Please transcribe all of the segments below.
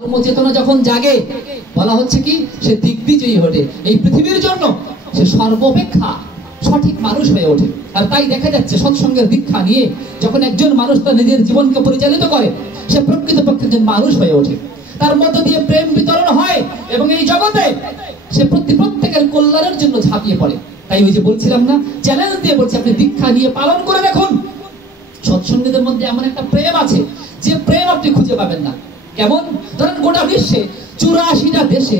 কর্মচেতনা যখন জাগে বলা হচ্ছে কি সে দিগ্বিজয়ী ওঠে, এই পৃথিবীর জন্য সে সর্বাপেক্ষা সঠিক মানুষ হয়ে ওঠে। আর তাই দেখা যাচ্ছে সৎসঙ্গের দীক্ষা নিয়ে যখন একজন মানুষ তার নিজের জীবনকে পরিচালিত করে সে প্রকৃতপক্ষে একজন মানুষ হয়ে ওঠে, তার মধ্য দিয়ে প্রেম বিতরণ হয় এবং এই জগতে সে প্রত্যেকের কল্যাণের জন্য ঝাঁপিয়ে পড়ে। তাই ওই যে বলছিলাম না, চ্যালেঞ্জ দিয়ে বলছি আপনি দীক্ষা নিয়ে পালন করে দেখুন। সৎসঙ্গীদের মধ্যে এমন একটা প্রেম আছে যে প্রেম আপনি খুঁজে পাবেন না। কেমন? ধরেন গোটা বিশ্বে 84টা দেশে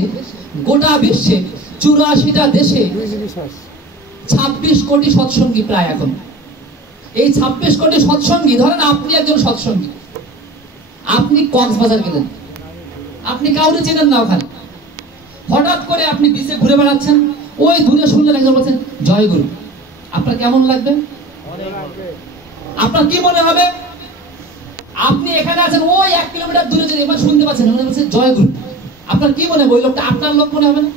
26 কোটি সৎসঙ্গী প্রায়। এখন এই 26 কোটি সৎসঙ্গী, ধরেন আপনি একজন সৎসঙ্গী, আপনি কক্সবাজার গেলেন, আপনি কাউকে চেনেন না, ওখানে হঠাৎ করে আপনি বিচে ঘুরে বেড়াচ্ছেন, ওই দূরে শুনলেন একজন বলছেন জয় গুরু। আপনার কেমন লাগবে? আপনার কি মনে হবে? আপনি এখানে আছেন, ওই 1 কিলোমিটার দূরে যদি এবার শুনতে পাচ্ছেন মনে হচ্ছে জয় গুরু, আপনার কি মনে হবে? ওই লোকটা আপনার লোক মনে হবে না?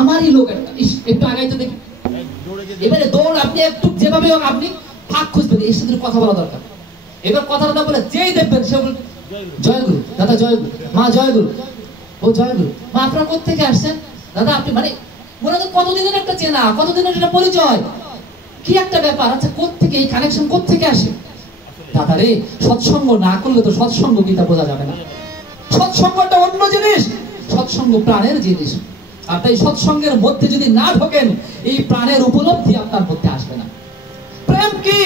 আমারই লোক, একটু আগাইতে দেখি। এবারে দৌড়, আপনি একটু যেভাবে হোক আপনি ফাঁক খুঁজবেন, এর সাথে কথা বলা দরকার। এবার কথাটা বলে যেই দেখবেন সে জয় গুরু, দাদা জয় গুরু, মা জয় গুরু, ও জয় গুরু, মা আপনারা কোত্থেকে আসছেন? দাদা আপনি মানে মনে হয় কতদিনের একটা চেনা, কতদিনের একটা পরিচয়, কি একটা ব্যাপার। আচ্ছা কোত্থেকে এই কানেকশন কোত্থেকে আসে? দাদা রে, সৎসঙ্গ না করলে তো সৎসঙ্গ কি তা বোঝা যাবে না। সৎসঙ্গটা অন্য জিনিস, সৎসঙ্গ প্রাণের জিনিস। আর তাই সৎসঙ্গের মধ্যে যদি না ঢোকেন এই প্রাণের উপলব্ধি আপনার মধ্যে আসবে না। প্রেম কি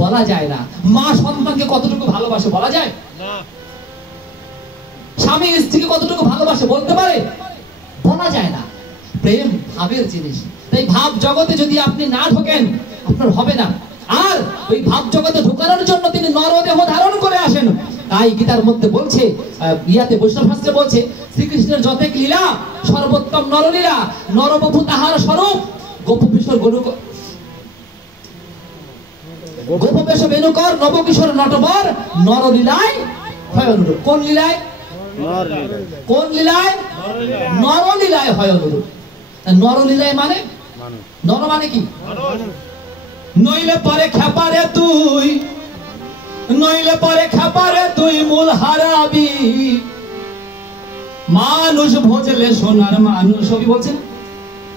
বলা যায় না। মা সন্তানকে কতটুকু ভালোবাসে বলা যায় না। স্বামী স্ত্রীকে কতটুকু ভালোবাসে বলতে পারে? বলা যায় না। প্রেম ভাবের জিনিস। তাই ভাব জগতে যদি আপনি না ঢোকেন আপনার হবে না। আর ওই ভাব জগতে ঢোকানোর জন্য তিনি নরদেহ ধারণ করে আসেন। তাই গীতার মধ্যে বলছে, বৈষ্ণব শাস্ত্রে বলছে, শ্রীকৃষ্ণের যতেক লীলা সর্বোত্তম নরলীলা, নরবপু তাহার স্বরূপ, গোপবেশ বেণুকর নবকিশোর নটবর নরলীলায় হয় অনুরূপ। কোন লীলায়? কোন লীলায়? নরলীলায় হয় অনুরূপ। নরলীলায় মানে নর মানে কি? নইলে পরে খেপারে তুই, নইলে পরে খেপারে তুই মূল হারাবি, মানুষ ভজলে সোনার মানুষ। কি বলছেন?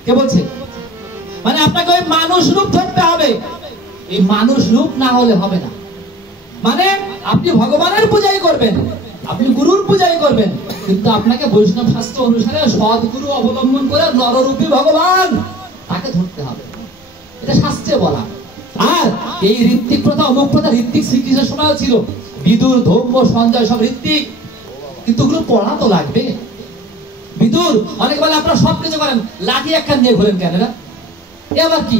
কে বলছে? মানে আপনাকে ওই মানুষ রূপ ধরতে হবে। এই মানুষ রূপ না হলে হবে না। মানে আপনি ভগবানের পূজাই করবেন, আপনি গুরুর পূজাই করবেন, কিন্তু আপনাকে বৈষ্ণব শাস্ত্র অনুসারে সদ্গুরু অবলম্বন করে নররূপী ভগবান তাকে ধরতে হবে। এটা শাস্ত্রে বলা। আর এই ঋত্বিক প্রথা, অমুক প্রথা, ঋত্বিক শ্রীকৃষ্ণের সময়ও ছিল। বিদুর, ধৌম্য, সঞ্জয় সব ঋত্বিক, কিন্তু ওগুলো পড়া তো লাগবে। বিদুর অনেক বেলা আপনারা সব কিছু করেন, লাঠি একখান নিয়ে ঘোরেন কেন? এবার কি